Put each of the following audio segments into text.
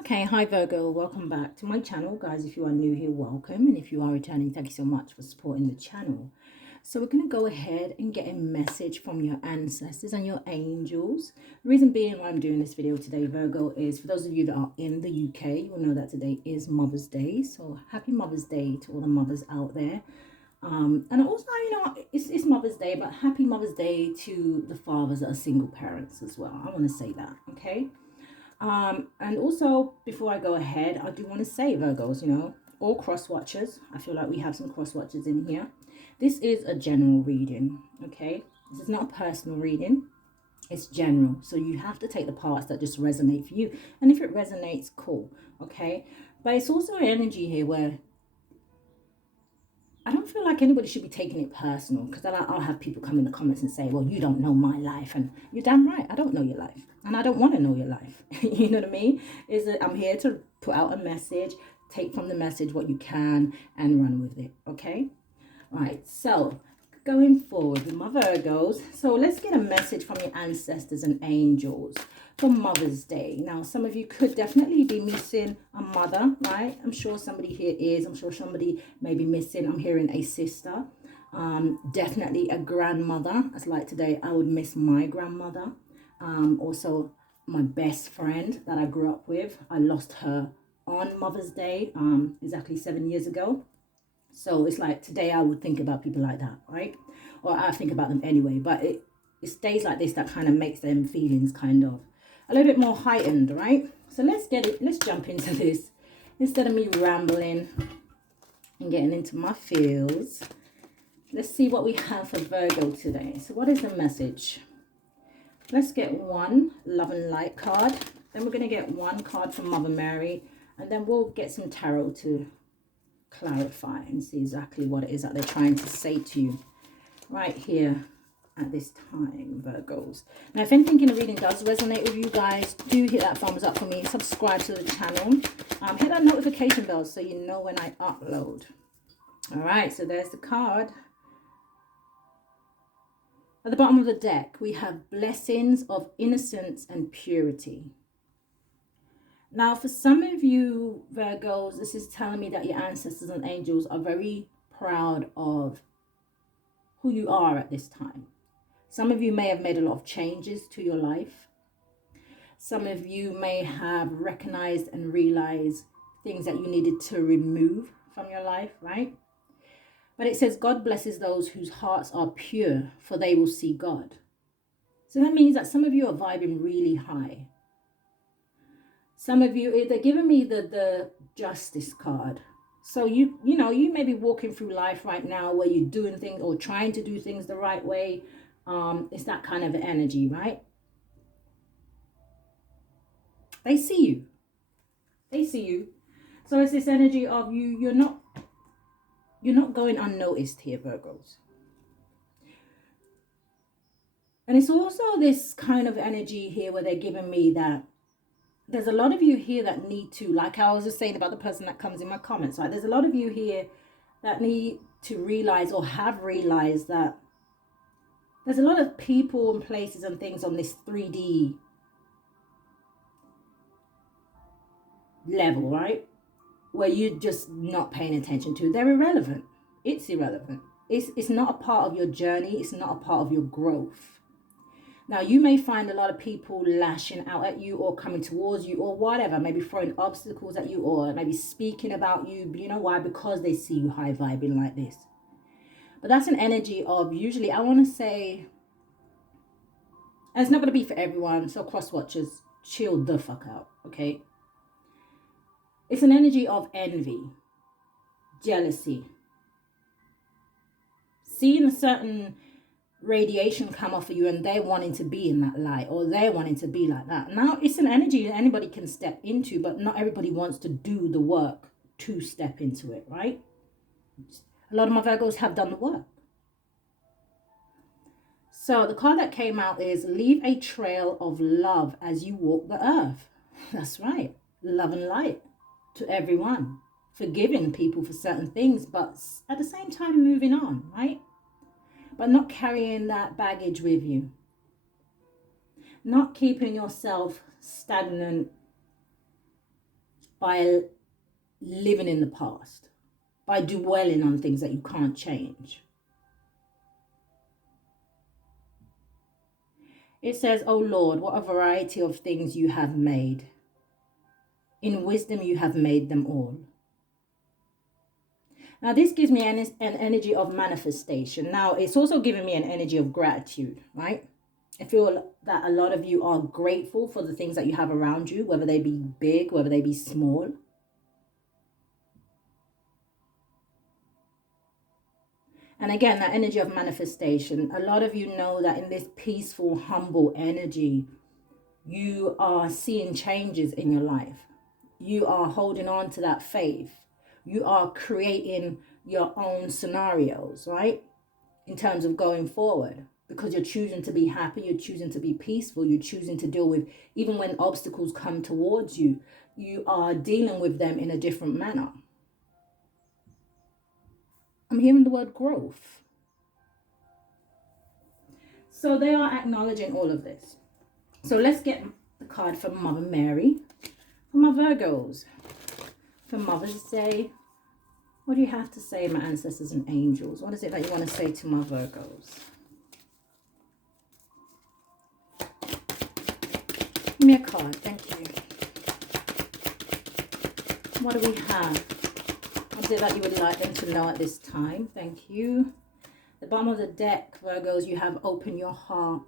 Okay, hi Virgo, welcome back to my channel. Guys, if you are new here, welcome. And if you are returning, thank you so much for supporting the channel. So we're going to go ahead and get a message from your ancestors and your angels. The reason being why I'm doing this video today, Virgo, is for those of you that are in the UK, you will know that today is Mother's Day. So happy Mother's Day to all the mothers out there. And also, it's Mother's Day, but happy Mother's Day to the fathers that are single parents as well. I want to say that, okay? And also, before I go ahead, I do want to say, Virgos, all cross watchers, I feel like we have some cross watchers in here. This is a general reading, okay? This is not a personal reading. It's general. So you have to take the parts that just resonate for you. And if it resonates, cool, okay? But it's also an energy here where I don't feel like anybody should be taking it personal, because then I'll have people come in the comments and say, well, you don't know my life. And you're damn right, I don't know your life. And I don't want to know your life. You know what I mean? I'm here to put out a message, take from the message what you can and run with it. Okay? Right. So going forward with my Virgos. So let's get a message from your ancestors and angels for Mother's Day. Now, some of you could definitely be missing a mother, right? I'm sure somebody here is. I'm sure somebody may be missing. I'm hearing a sister. Definitely a grandmother. As like today, I would miss my grandmother. Also, my best friend that I grew up with. I lost her on Mother's Day exactly 7 years ago. So it's like today I would think about people like that, right? Or I think about them anyway, but it's days like this that kind of makes them feelings kind of a little bit more heightened, right? So let's jump into this. Instead of me rambling and getting into my feels, let's see what we have for Virgo today. So what is the message? Let's get one Love and Light card. Then we're going to get one card from Mother Mary, and then we'll get some tarot to clarify and see exactly what it is that they're trying to say to you right here at this time, Virgos. Now, if anything in the reading does resonate with you guys, do hit that thumbs up for me, subscribe to the channel, hit that notification bell so you know when I upload. All right, so there's the card. At the bottom of the deck, we have blessings of innocence and purity. Now, for some of you, Virgos, this is telling me that your ancestors and angels are very proud of who you are at this time. Some of you may have made a lot of changes to your life. Some of you may have recognized and realized things that you needed to remove from your life, right? But it says, God blesses those whose hearts are pure, for they will see God. So that means that some of you are vibing really high. Some of you, they're giving me the justice card. So you may be walking through life right now where you're doing things or trying to do things the right way. It's that kind of energy, right? They see you. They see you. So it's this energy of you're not going unnoticed here, Virgos. And it's also this kind of energy here where they're giving me that there's a lot of you here that need to, like I was just saying about the person that comes in my comments, right? There's a lot of you here that need to realize or have realized that there's a lot of people and places and things on this 3D level, right? Where you're just not paying attention to. They're irrelevant. It's irrelevant. It's not a part of your journey. It's not a part of your growth. Now, you may find a lot of people lashing out at you or coming towards you or whatever, maybe throwing obstacles at you or maybe speaking about you. You know why? Because they see you high vibing like this. But that's an energy of usually, I want to say, and it's not going to be for everyone. So cross watchers, chill the fuck out, okay? It's an energy of envy, jealousy, seeing a certain radiation come off of you and they're wanting to be in that light or they're wanting to be like that. Now, it's an energy that anybody can step into, but not everybody wants to do the work to step into it, right? A lot of my Virgos have done the work. So the card that came out is leave a trail of love as you walk the earth. That's right. Love and light to everyone. Forgiving people for certain things, but at the same time moving on, right? But not carrying that baggage with you. Not keeping yourself stagnant by living in the past, by dwelling on things that you can't change. It says, "O Lord, what a variety of things you have made. In wisdom you have made them all." Now, this gives me an energy of manifestation. Now, it's also giving me an energy of gratitude, right? I feel that a lot of you are grateful for the things that you have around you, whether they be big, whether they be small. And again, that energy of manifestation, a lot of you know that in this peaceful, humble energy, you are seeing changes in your life. You are holding on to that faith. You are creating your own scenarios, right? In terms of going forward, because you're choosing to be happy, you're choosing to be peaceful, you're choosing to deal with, even when obstacles come towards you, you are dealing with them in a different manner. I'm hearing the word growth. So they are acknowledging all of this. So let's get the card from Mother Mary. For my Virgos, for Mother's Day, what do you have to say, my ancestors and angels? What is it that you want to say to my Virgos? Give me a card, thank you. What do we have? What is it that you would like them to know at this time? Thank you. The bottom of the deck, Virgos, you have open your heart.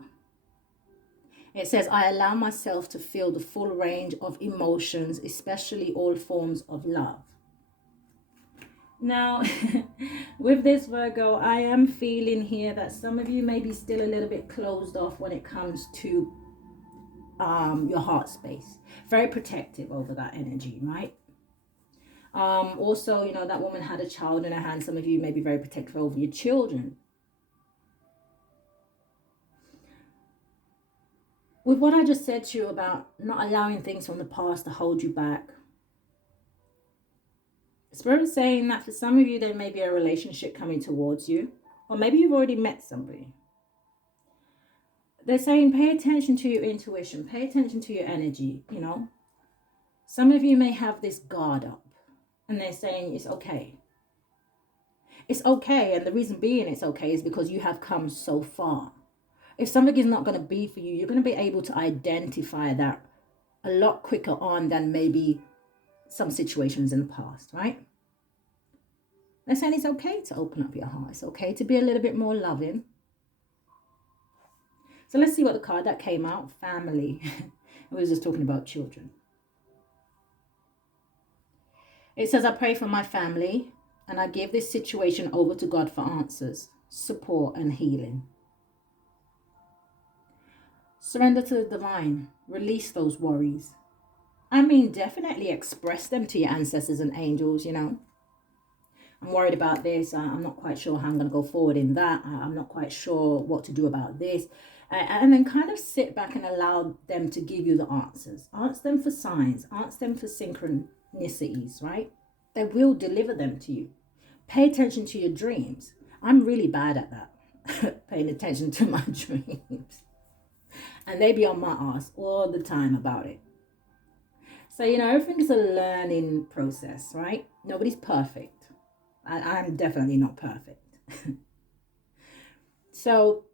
It says, "I allow myself to feel the full range of emotions, especially all forms of love." Now, with this Virgo, I am feeling here that some of you may be still a little bit closed off when it comes to your heart space. Very protective over that energy, right? Also, you know, that woman had a child in her hand. Some of you may be very protective over your children. With what I just said to you about not allowing things from the past to hold you back, Spirit's saying that for some of you, there may be a relationship coming towards you, or maybe you've already met somebody. They're saying pay attention to your intuition, pay attention to your energy, you know. Some of you may have this guard up, and they're saying it's okay. It's okay, and the reason being it's okay is because you have come so far. If something is not going to be for you, you're going to be able to identify that a lot quicker on than maybe some situations in the past, right? They're saying it's okay to open up your heart. It's okay to be a little bit more loving. So let's see what the card that came out, family. We were just talking about children. It says, "I pray for my family and I give this situation over to God for answers, support and healing." Surrender to the divine. Release those worries. I mean, definitely express them to your ancestors and angels, you know. I'm worried about this. I'm not quite sure how I'm going to go forward in that. I'm not quite sure what to do about this. And then kind of sit back and allow them to give you the answers. Ask them for signs. Ask them for synchronicities, right? They will deliver them to you. Pay attention to your dreams. I'm really bad at that. Paying attention to my dreams. And they be on my ass all the time about it. So, you know, everything is a learning process, right? Nobody's perfect. I'm definitely not perfect. So,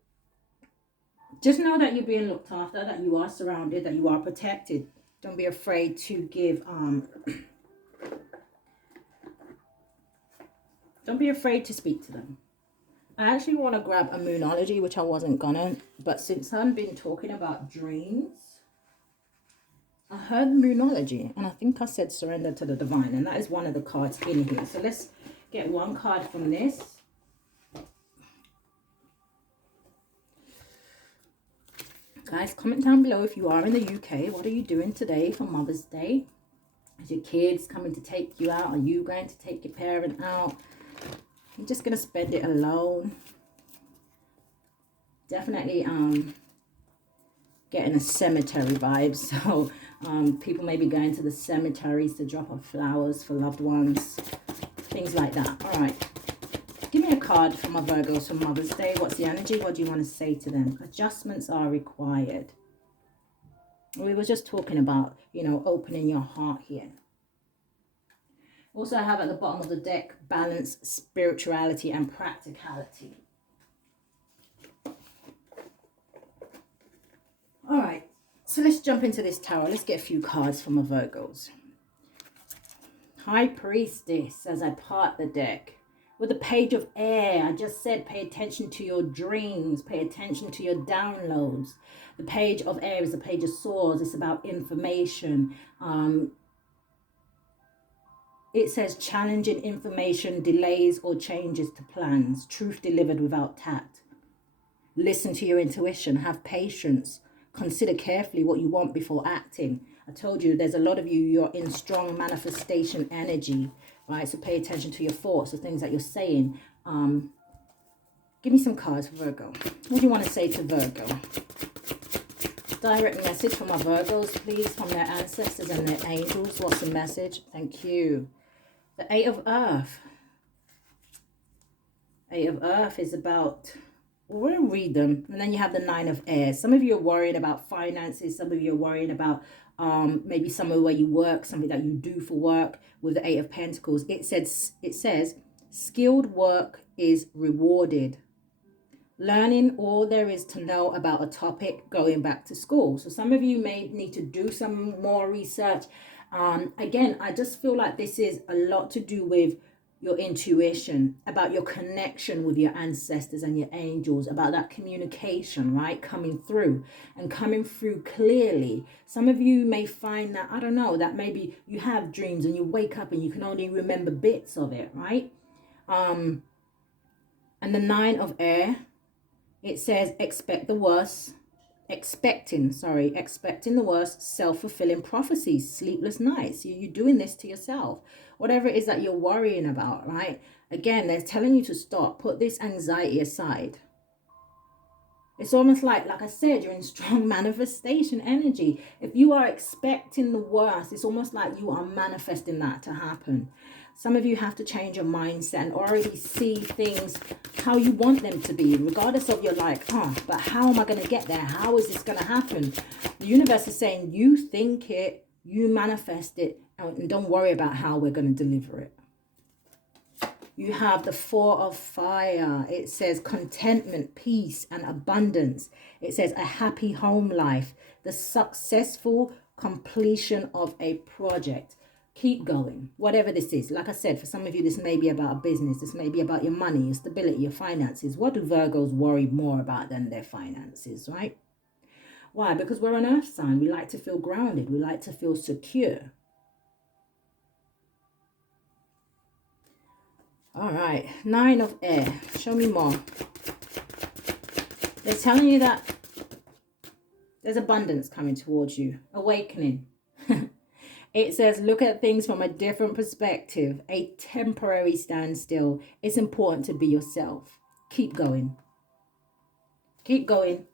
just know that you're being looked after, that you are surrounded, that you are protected. Don't be afraid to give, don't be afraid to speak to them. I actually want to grab a Moonology, which I wasn't gonna, but since I've been talking about dreams, I heard Moonology, and I think I said surrender to the divine, and that is one of the cards in here. So let's get one card from this. Guys, comment down below if you are in the UK. What are you doing today for Mother's Day? Is your kids coming to take you out? Are you going to take your parent out? You're just going to spend it alone. Definitely getting a cemetery vibe. So people may be going to the cemeteries to drop off flowers for loved ones. Things like that. All right. Give me a card for my Virgos for Mother's Day. What's the energy? What do you want to say to them? Adjustments are required. We were just talking about, you know, opening your heart here. Also, I have at the bottom of the deck balance, spirituality, and practicality. All right, so let's jump into this tarot. Let's get a few cards from my Virgos. High Priestess, as I part the deck. With the Page of Air, I just said pay attention to your dreams, pay attention to your downloads. The Page of Air is the Page of Swords. It's about information. It says challenging information, delays or changes to plans, truth delivered without tact. Listen to your intuition, have patience, consider carefully what you want before acting. I told you there's a lot of you, you're in strong manifestation energy, right? So pay attention to your thoughts, the things that you're saying. Give me some cards for Virgo. What do you want to say to Virgo? Direct message from my Virgos, please, from their ancestors and their angels. What's the message? Thank you. The Eight of Earth. Eight of Earth is about, we'll read them. And then you have the Nine of Air. Some of you are worrying about finances. Some of you are worrying about maybe somewhere where you work, something that you do for work. With the Eight of Pentacles, it says skilled work is rewarded. Learning all there is to know about a topic, going back to school. So some of you may need to do some more research. Again, I just feel like this is a lot to do with your intuition, about your connection with your ancestors and your angels, about that communication, right? Coming through and coming through clearly. Some of you may find that, I don't know, that maybe you have dreams and you wake up and you can only remember bits of it, right? And the Nine of Air, it says expect the worst. Expecting the worst, self-fulfilling prophecies, sleepless nights. You're doing this to yourself. Whatever it is that you're worrying about, right? Again, they're telling you to stop. Put this anxiety aside. It's almost like I said, you're in strong manifestation energy. If you are expecting the worst, it's almost like you are manifesting that to happen. Some of you have to change your mindset and already see things how you want them to be, regardless of you're like, oh, but how am I going to get there? How is this going to happen? The universe is saying, you think it, you manifest it, and don't worry about how we're going to deliver it. You have the Four of Fire. It says contentment, peace, and abundance. It says a happy home life, the successful completion of a project. Keep going, whatever this is. Like I said, for some of you, this may be about a business. This may be about your money, your stability, your finances. What do Virgos worry more about than their finances, right? Why? Because we're an earth sign. We like to feel grounded. We like to feel secure. All right, Nine of Air. Show me more. They're telling you that there's abundance coming towards you. Awakening. It says, look at things from a different perspective. A temporary standstill. It's important to be yourself. Keep going. Keep going.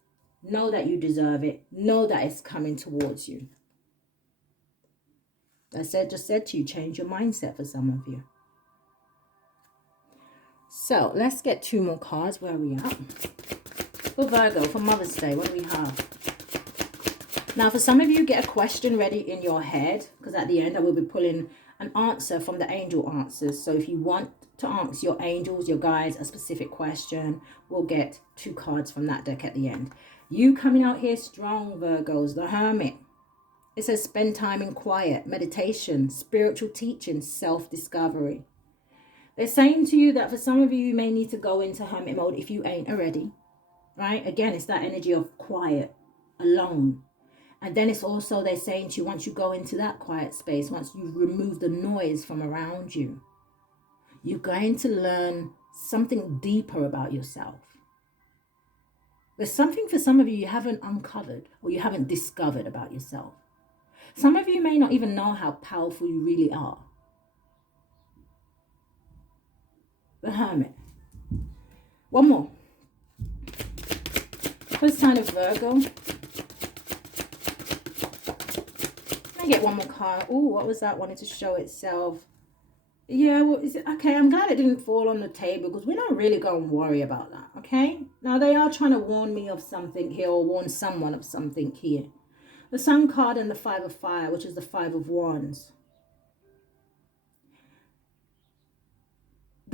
Know that you deserve it. Know that it's coming towards you. Just said to you, change your mindset for some of you. So let's get two more cards. Where are we at? For Virgo, for Mother's Day, what do we have? Now, for some of you, get a question ready in your head, because at the end I will be pulling an answer from the angel answers. So if you want to ask your angels, your guides, a specific question, we'll get two cards from that deck at the end. You coming out here strong, Virgos. The Hermit. It says spend time in quiet, meditation, spiritual teaching, self-discovery. They're saying to you that for some of you, you may need to go into hermit mode if you ain't already, right? Again, it's that energy of quiet, alone. And then it's also, they're saying to you, once you go into that quiet space, once you remove the noise from around you, you're going to learn something deeper about yourself. There's something for some of you haven't uncovered or you haven't discovered about yourself. Some of you may not even know how powerful you really are. The Hermit. One more. First sign of Virgo. I get one more card. Oh, what was that? Wanted to show itself. Yeah, well, is it okay? I'm glad it didn't fall on the table because we're not really going to worry about that, okay? Now, they are trying to warn me of something here or warn someone of something here. The Sun card and the Five of Fire, which is the Five of Wands.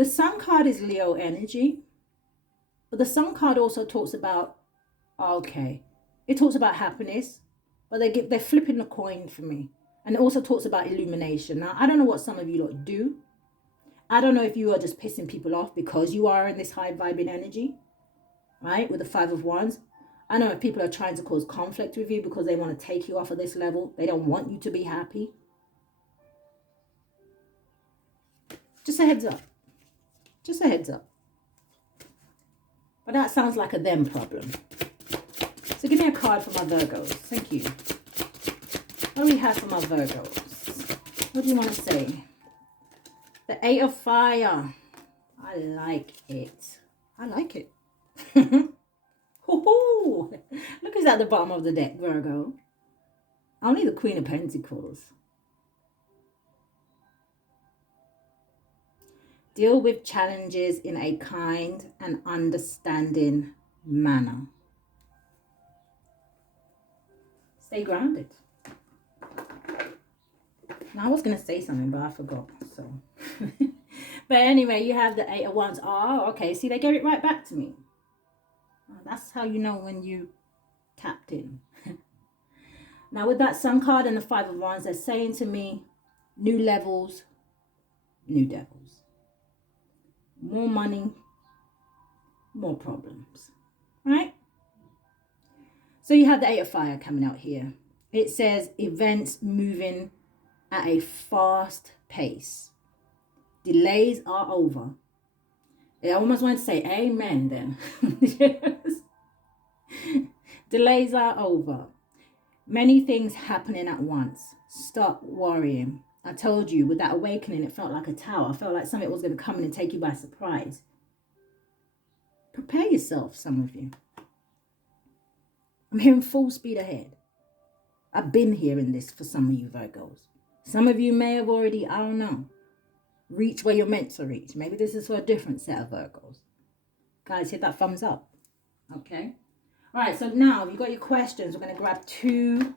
The Sun card is Leo energy, but the Sun card also talks about, okay, it talks about happiness, but they're flipping the coin for me. And it also talks about illumination. Now, I don't know what some of you lot do. I don't know if you are just pissing people off because you are in this high vibing energy, right? With the Five of Wands. I know if people are trying to cause conflict with you because they want to take you off of this level. They don't want you to be happy. Just a heads up. Just a heads up. But that sounds like a them problem. So give me a card for my Virgos. Thank you. What do we have for my Virgos? What do you want to say? The Eight of Fire. I like it. I like it. Look who's at the bottom of the deck, Virgo. Only the Queen of Pentacles. Deal with challenges in a kind and understanding manner. Stay grounded. Now, I was going to say something, but I forgot. So, but anyway, you have the Eight of Wands. Oh, okay. See, they gave it right back to me. That's how you know when you tapped in. Now, with that Sun card and the Five of Wands, they're saying to me, new levels, new devils. More money, more problems. Right? So you have the Eight of Fire coming out here. It says events moving at a fast pace. Delays are over. I almost want to say amen then. Yes. Delays are over. Many things happening at once. Stop worrying. I told you with that awakening, it felt like a tower. I felt like something was going to come in and take you by surprise. Prepare yourself, some of you. I'm hearing full speed ahead. I've been hearing this for some of you Virgos. Some of you may have already, I don't know, reached where you're meant to reach. Maybe this is for a different set of Virgos. Guys, hit that thumbs up. Okay. All right, so now if you've got your questions, we're going to grab two.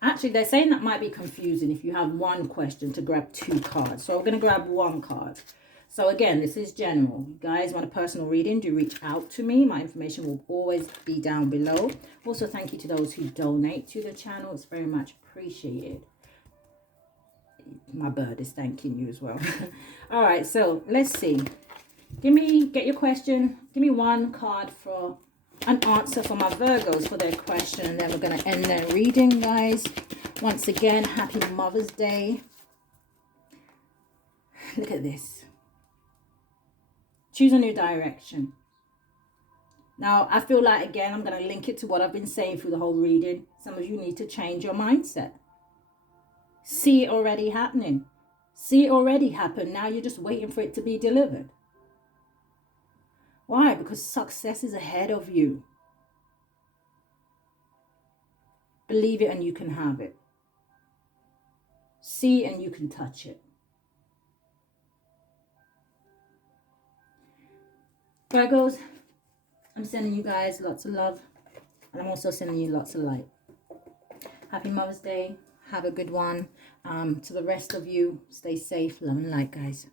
Actually, they're saying that might be confusing if you have one question to grab two cards. So we're going to grab one card. So again, this is general. You guys want a personal reading, do reach out to me. My information will always be down below. Also, thank you to those who donate to the channel. It's very much appreciated. My bird is thanking you as well. All right, so let's see. Get your question. Give me one card for an answer for my Virgos for their question. And then we're going to end their reading, guys. Once again, happy Mother's Day. Look at this. Choose a new direction. Now, I feel like, again, I'm going to link it to what I've been saying through the whole reading. Some of you need to change your mindset. See it already happening. See it already happen. Now you're just waiting for it to be delivered. Why? Because success is ahead of you. Believe it and you can have it. See it and you can touch it. Virgos, I'm sending you guys lots of love. And I'm also sending you lots of light. Happy Mother's Day. Have a good one. To the rest of you, stay safe. Love and light, guys.